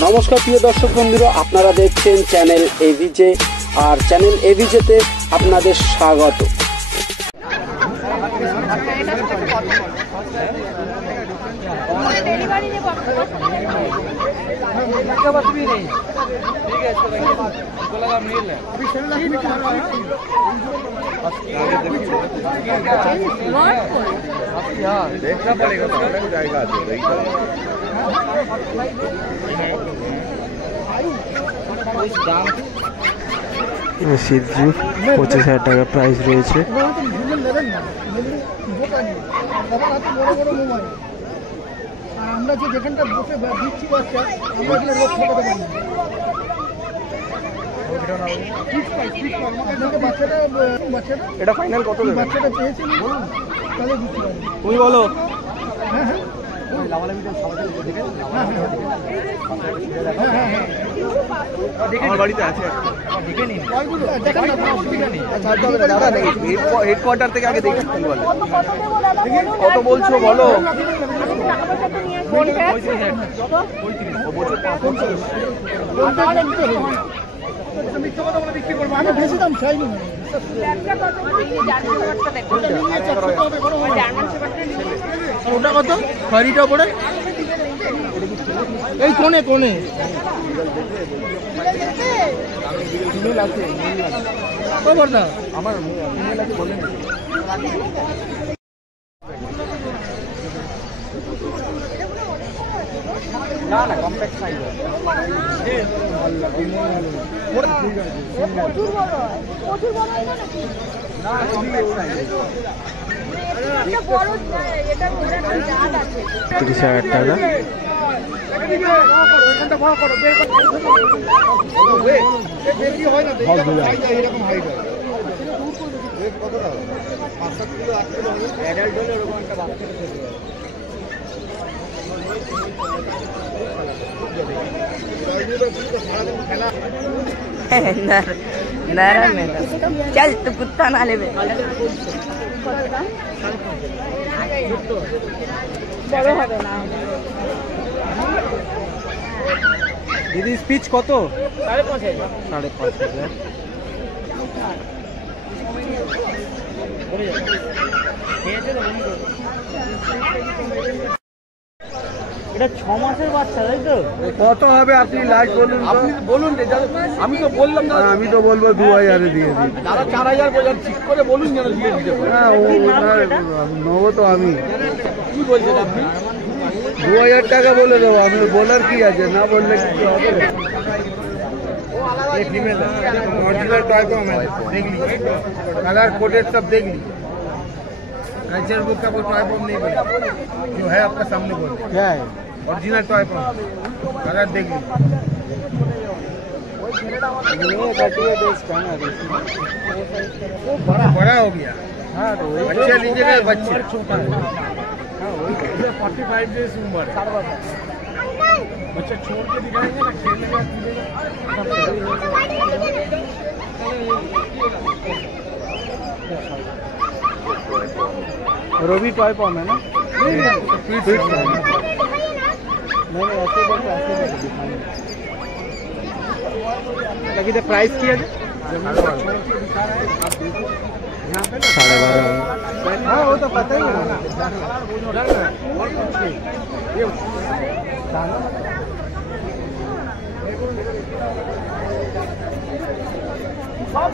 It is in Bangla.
नमस्कार प्रिय दर्शक बंधुरा आपनारा देखছেন चैनल एविजे और चैनल एविजेते आपनादेर स्वागत। देखना पड़ेगा जाएगा সিদ্ধি 25,000 টাকা প্রাইস রয়েছে। আমরা যে যেখানটা বসে দিচ্ছি বাচ্চা আমরা এখানে রোগ ঠকাতে পারি না। এটা ফাইনাল কত দেবে? বাচ্চাটা চেয়েছেন বলুন তাহলে দিচ্ছি তুমি বলো। হ্যাঁ হ্যাঁ আমার বাড়িতে আছে হেডকোয়ার্টার থেকে আগে দেখি কত বলছো বলো। আমি বেশি দাম চাইনি। ওটা কত খড়িটা পড়ে এই কোণে কোণে আমার না না কম্প্যাক্ট সাইজ প্রচুর বড় নাকি না কম্প্যাক্ট সাইজ 30,000 টাকা। चल तू कुत्ता ना ले বড় হবে না। দিদি স্পিচ কত? 5,500। এটা 6 মাসের বাচ্চা তাই তো? কত হবে আপনি লাস্ট বলুন, আপনি বলুন। আমি তো বললাম না, আমি তো বলবো 2,000 এ দিয়ে দিই। দাদা 4,000 বলেন, ঠিক করে বলুন যেন দিয়ে দিতে পারে। হ্যাঁ ও নেবো তো আমি। কি বলছেন আপনি? 2,000 টাকা বলে দেবো আমি, বলার কি আছে, না বললে কি হবে। ओरिजिनल टॉय को मैं देख ली, कलर कोडेड सब देख ली। कल्चर बुक का वो टॉय बम नहीं बना जो है आपका सामने बोल क्या है ओरिजिनल टॉय बम, कलर देख ली। बड़ा हो गया। हाँ तो बच्चे लीजिएगा, बच्चे 45 डेज उम्र बच्चा छोड़ के दिखाएंगे ना, खेलेगा रवि टॉय पॉम है ना? नहीं लगी तो प्राइस किया है 12,500। हाँ वो तो पता ही है सब